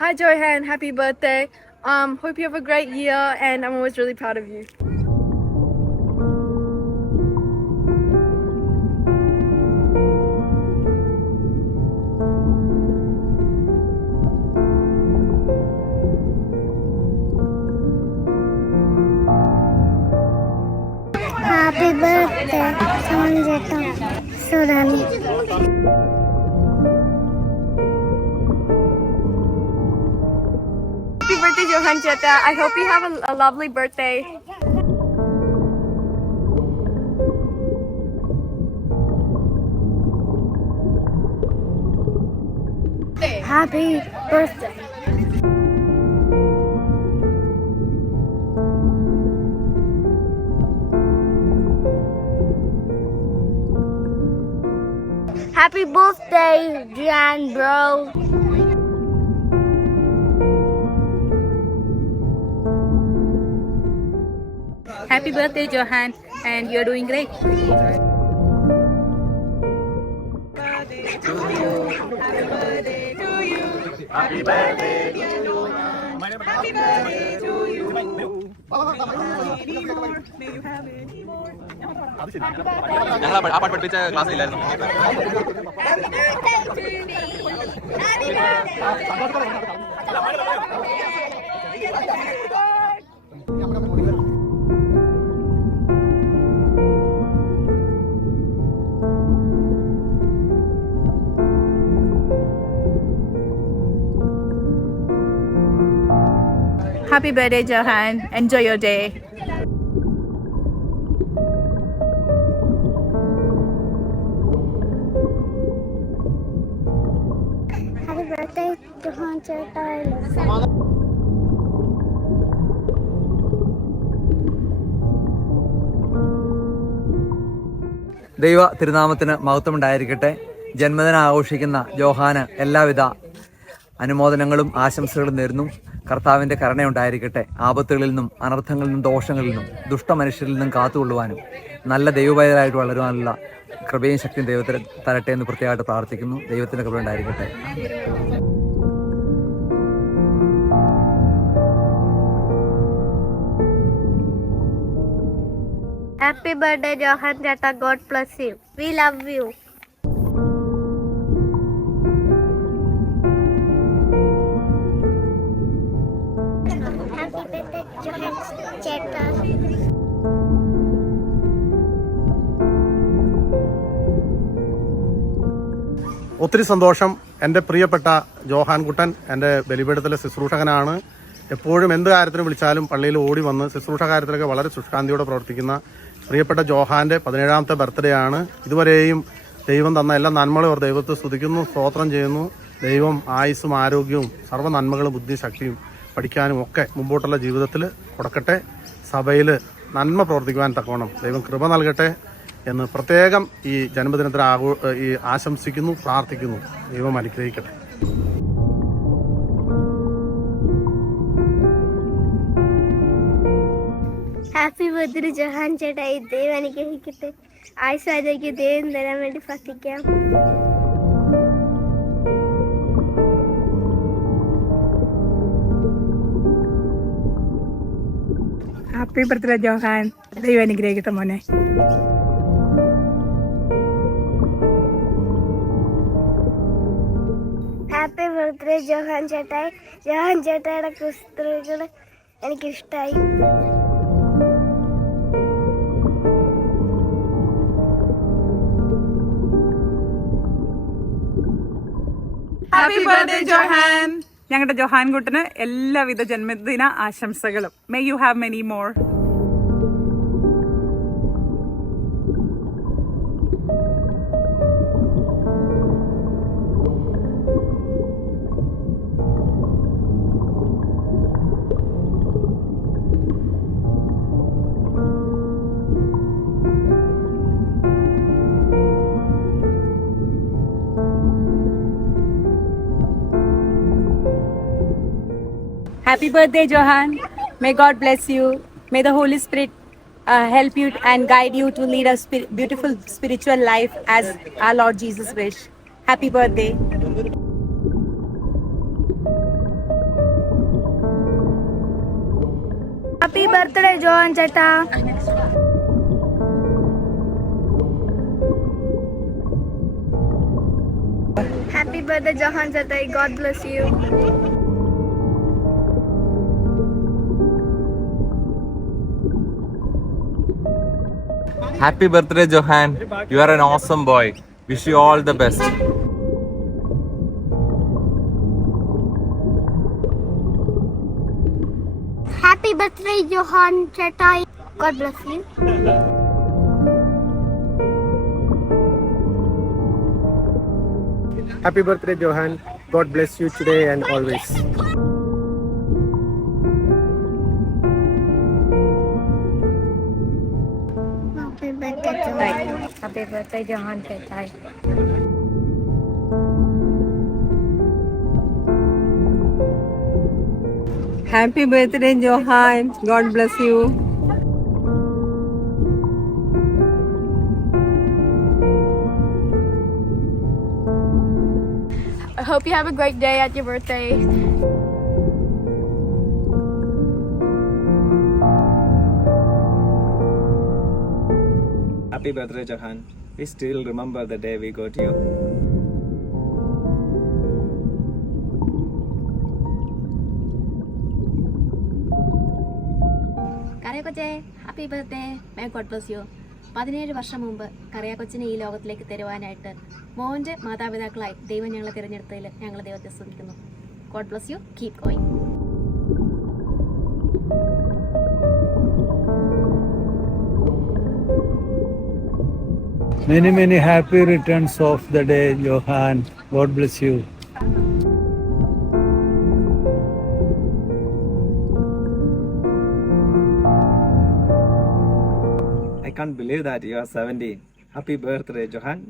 Hi Johan, happy birthday. Hope you have a great year and I'm always really proud of you. Happy birthday, Sanjata Surani. Happy birthday Johan Jetta. I hope you have a lovely birthday. Happy birthday. Happy birthday, Jan bro. Happy birthday, Johan, and you're doing great. Happy birthday to you. Happy birthday to you. ഞങ്ങൾ ആ പാട്ട് പഠിപ്പിച്ച ക്ലാസ്സിലായിരുന്നു. Happy birthday, Johan. Enjoy your day. Happy birthday, Johan Cheta. ദൈവ തിരുനാമത്തിന് മഹത്വമുണ്ടായിരിക്കട്ടെ. ജന്മദിനം ആഘോഷിക്കുന്ന ജോഹാന് എല്ലാവിധ അനുമോദനങ്ങളും ആശംസകളും നേരുന്നു. കർത്താവിൻ്റെ കരുണയുണ്ടായിരിക്കട്ടെ. ആപത്തുകളിൽ നിന്നും അനർത്ഥങ്ങളിൽ നിന്നും ദോഷങ്ങളിൽ നിന്നും ദുഷ്ടമനുഷ്യരിൽ നിന്നും കാത്തുകൊള്ളുവാനും നല്ല ദൈവപൈതലായിട്ട് വളരുവാനുള്ള കൃപയും ശക്തിയും ദൈവത്തിന് തരട്ടെ എന്ന് പ്രത്യേകമായിട്ട് പ്രാർത്ഥിക്കുന്നു. ദൈവത്തിൻ്റെ കൃപ ഉണ്ടായിരിക്കട്ടെ. Happy birthday, Johan Cheta. God bless you. We love you. Happy birthday, Johan Cheta. ഒത്തിരി സന്തോഷം. എൻ്റെ പ്രിയപ്പെട്ട ജോഹാൻ കുട്ടൻ എൻ്റെ ബലിപീഠത്തിലെ ശുശ്രൂഷകനാണ്. എപ്പോഴും എന്ത് കാര്യത്തിന് വിളിച്ചാലും പള്ളിയിൽ ഓടി വന്ന് ശുശ്രൂഷ കാര്യത്തിലൊക്കെ വളരെ ശുഷ്കാന്തിയോടെ പ്രവർത്തിക്കുന്ന പ്രിയപ്പെട്ട ജോഹാൻ്റെ 17ാമത്തെ ബർത്ത്ഡേ ആണ്. ഇതുവരെയും ദൈവം തന്ന എല്ലാ നന്മകളും അവർ ദൈവത്തെ സ്തുതിക്കുന്നു, സ്തോത്രം ചെയ്യുന്നു. ദൈവം ആയുസ്സും ആരോഗ്യവും സർവ്വ നന്മകളും ബുദ്ധി ശക്തിയും പഠിക്കാനും ഒക്കെ മുമ്പോട്ടുള്ള ജീവിതത്തിൽ കൊടുക്കട്ടെ. സഭയിൽ നന്മ പ്രവർത്തിക്കുവാൻ തക്കവണ്ണം ദൈവം കൃപ നൽകട്ടെ എന്ന് പ്രത്യേകം ഈ ജന്മദിനത്തിൽ ആശംസിക്കുന്നു, പ്രാർത്ഥിക്കുന്നു. ദൈവം അനുഗ്രഹിക്കട്ടെ. ഹാപ്പി ബർത്ത്ഡേ ജോഹാൻ ചേട്ടാ. ദൈവം അനുഗ്രഹിക്കട്ടെ. ആയുസ്സാരോഗ്യ ദൈവം തരാൻ വേണ്ടി പ്രാർത്ഥിക്കാം. Happy birthday, Johan. ദൈവം അനുഗ്രഹിക്കട്ടെ മോനെ. ഹാപ്പി ബർത്ത്ഡേ ജോഹാൻ ചേട്ടായി. ജോഹാൻ ചേട്ടായുടെ പുസ്തകങ്ങൾ എനിക്കിഷ്ടമായി. Happy birthday, Johan. ഞങ്ങളുടെ ജോഹാൻ കുട്ടന് എല്ലാവിധ ജന്മദിന ആശംസകളും. May you have many more. Happy birthday, Johan. May God bless you. May the Holy Spirit help you and guide you to lead a beautiful spiritual life as our Lord Jesus wished. Happy birthday. Happy birthday Johann ചേട്ടാ. Happy birthday, Johan Chatai. God bless you. Happy birthday, Johan. You are an awesome boy. Wish you all the best. Happy birthday Johann ചേട്ടാ. God bless you. Happy birthday, Johan. God bless you today and always. Happy birthday Johan. Happy birthday, Johan Chetai. Happy birthday, Johan. God bless you. I hope you have a great day at your birthday. Happy birthday, Johan. We still remember the day we got you. കറിയാക്കൊച്ചേ, happy birthday. May God bless you. 17 വർഷം മുമ്പ് കറിയാക്കൊച്ചിനെ ഈ ലോകത്തിലേക്ക് തരുവാനായിട്ട് മോൻ്റെ മാതാപിതാക്കളായി ദൈവം ഞങ്ങളെ തിരഞ്ഞെടുത്തതിൽ ഞങ്ങൾ ദൈവത്തെ സ്തുതിക്കുന്നു. God bless U. Keep going. Many happy returns of the day, Johan. God bless you. I can't believe that you are 17. Happy birthday, Johan.